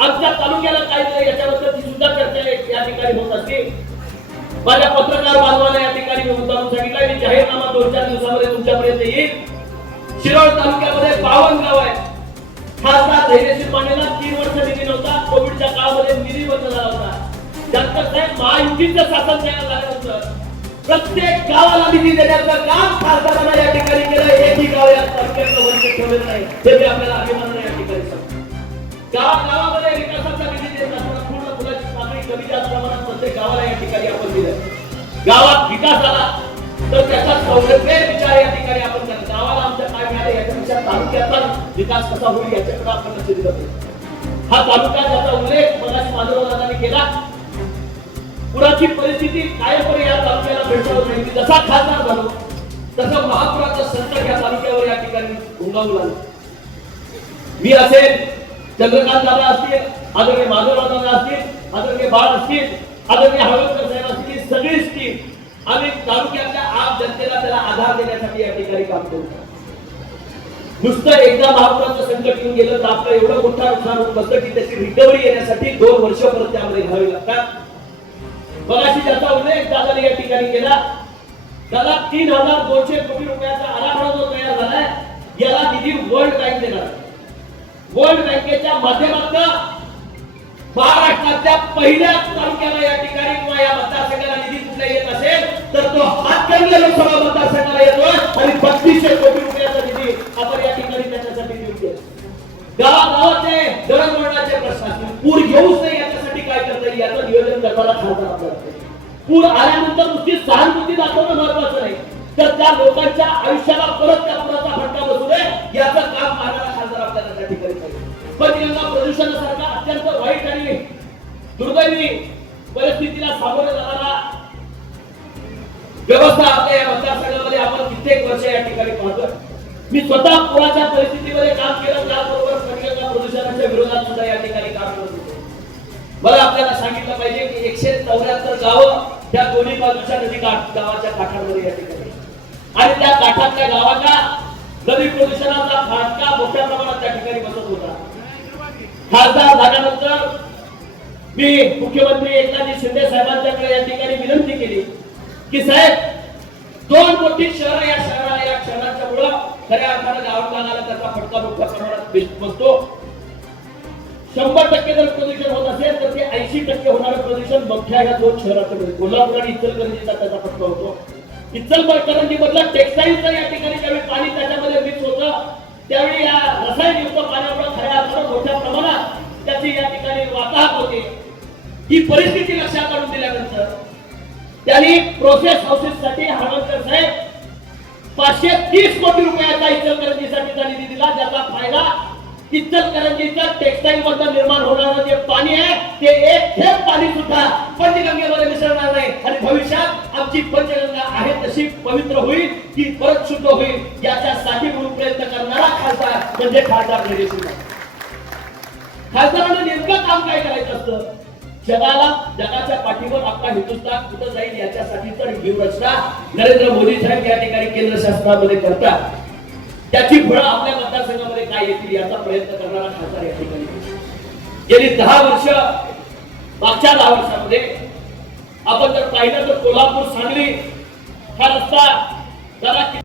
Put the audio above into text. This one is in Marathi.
आमच्या तालुक्याला काय दिलं याच्याबद्दल सुद्धा चर्चा या ठिकाणी होत असते। माझ्या पत्रकार बांधवांना या ठिकाणी मी मुद्दाम सांगितलं की जाहीरनामा 2-4 दिवसामध्ये तुमच्यापर्यंत येईल। शिरोळ तालुक्यामध्ये 52 गाव आहेत। खासदार धैर्यशील मानेला 3 वर्ष निधी नव्हता, कोविडच्या काळामध्ये निधी बंद झाला होता। डॉक्टर साहेब महायुतीचं शासन तयार झाल्यानंतर प्रत्येक गावाला निधी देण्याचं काम खासदारांना या ठिकाणी केलं। एकही गाव या तालुक्याचं वंचित ठेवलेलं नाही, हे मी आपल्याला अभिमानाने या ठिकाणी सांगतो। गावागावामध्ये विकासाचा निधी देत असताना पूर्ण फुलाची पाकळी कमी जास्त प्रमाणात प्रत्येक गावाला या ठिकाणी आपण दिलं। गावात विकास आला तर त्याचा सौरभ्य विचार या ठिकाणी आपण करतो। गावाला आमच्या काय मिळाले याच्यापेक्षा तालुक्याचा विकास कसा होईल याच्याकडे आपण लक्ष दिलं पाहिजे। हा तालुका ज्याचा उल्लेख मगाशी माधवरावांनी केला, पुराची परिस्थिती कायमपणे या तालुक्याला भेटवत नाही। जसा खासदार झालो तसं महापुराचं संकट या तालुक्यावर या ठिकाणी घोंगावू लागलं। मी असेल, चंद्रकांत दादा असतील, आदरणीय माधवराव असतील, आदरणीय बाळ असतील, आदरणीय हळवदकर साहेब असतील, सगळीच टीम आम्ही तालुक्यातल्या आप जनतेला त्याला आधार देण्यासाठी या ठिकाणी काम करतो। नुसतं एकदा महापुराचं संकट येऊन गेलं तर आपलं एवढं मोठं नुकसान होत असतं की त्याची रिकव्हरी येण्यासाठी 2 वर्ष परत त्यामध्ये घ्यावी लागतात। मगाशी ज्याचा उल्लेख दादाने या ठिकाणी केला, त्याला 3200 कोटी रुपयाचा आराखडा जो तयार झालाय याला निधी वर्ल्ड बँक देणार। वर्ल्ड बँकेच्या माध्यमातून महाराष्ट्राच्या पहिल्या तालुक्याला या ठिकाणी किंवा या मतदारसंघाला निधी कुठला येत असेल तर तो हातकणंगले लोकसभा मतदारसंघाला येतो आणि 3200 कोटी रुपयाचा निधी आपण या ठिकाणी त्याच्यासाठी देऊ। गावागावाचे दळणवळणाचे प्रश्न असतील, पूर येऊच नाही याच्यासाठी काय करता येईल याचं नियोजन करताना खासदार आपल्याला। पूर आल्यानंतर नुसती सहानुभूती दाखवणं महत्वाचं नाही, तर त्या लोकांच्या आयुष्याला परत त्या पुराचा फटका बसू नये याचं काम करणारा खासदार आपल्याला त्या ठिकाणी पाहिजे। पंचगंगा प्रदूषणासारखा अत्यंत वाईट आणि दुर्दैवी परिस्थितीला सामोरे जाणारा व्यवस्था आपल्या या मतदारसंघामध्ये आपण कित्येक वर्ष या ठिकाणी पाहतो। मी स्वतः पुराच्या परिस्थितीमध्ये काम केलं, त्याचबरोबर पंचगंगा प्रदूषणाच्या विरोधात सुद्धा या ठिकाणी काम करत होतो। मला आपल्याला सांगितलं पाहिजे की 174 गावं त्या दोन्ही बाजूच्या नदी गावाच्या काठांमध्ये या ठिकाणी आणि त्या काठातल्या गावाचा नदी प्रदूषणाचा फटका मोठ्या प्रमाणात त्या ठिकाणी बसत होता। खासदार झाल्यानंतर मी मुख्यमंत्री एकनाथ शिंदे साहेबांच्याकडे या ठिकाणी विनंती केली की साहेब 2 मोठी शहरं या शहराच्या मुळे खऱ्या अर्थाने गावाला त्याचा फटका मोठ्या प्रमाणात बसतो। 100% जर प्रदूषण होत असेल तर ते 80% होणारं प्रदूषण मोठ्या या 2 शहरांमध्ये कोल्हापूर आणि इचलकरंजीचा त्याचा फटका होतो। इचलकरंजी मधलं टेक्सटाईलचं या ठिकाणी ज्यावेळी पाणी त्याच्यामध्ये मिक्स होतं त्यावेळी या रसायनयुक्त पाण्यामुळे खऱ्या अर्थानं मोठ्या प्रमाणात त्याची या ठिकाणी वाताहत होते। ही परिस्थिती लक्षात आणून दिल्यानंतर त्यांनी प्रोसेस हाऊसेससाठी हळवदकर साहेब 530 कोटी रुपयाचा इचलकरंजीसाठी निधी दिला, ज्याचा फायदा इचलकरंजीच्या टेक्सटाईल मधून निर्माण होणारं जे पाणी आहे ते एक थेंब पाणी सुद्धा पंचगंगेमध्ये मिसळणार नाही आणि भविष्यात आमची पंचगंगा आहे तशी पवित्र होईल, ती परत शुद्ध होईल याच्यासाठी म्हणून प्रयत्न करणारा खासदार म्हणजे खासदार धैर्यशील माने। खासदारांना नेमकं काम काय करायचं असतं, जगाच्या पाठीवर आपला हिंदुस्थान कुठं जाईल याच्यासाठी तर व्यूहरचना नरेंद्र मोदी साहेब या ठिकाणी केंद्र शासनामध्ये करतात। त्याची फळं आपल्या मतदारसंघामध्ये काय येतील याचा प्रयत्न करणारा खासदार या ठिकाणी गेली 10 वर्ष, मागच्या 10 वर्षामध्ये आपण जर पाहिलं तर कोल्हापूर सांगली हा रस्ता जरा